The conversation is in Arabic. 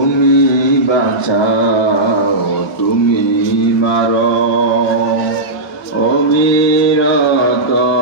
Tú me bañas, tú me maras, o me roto.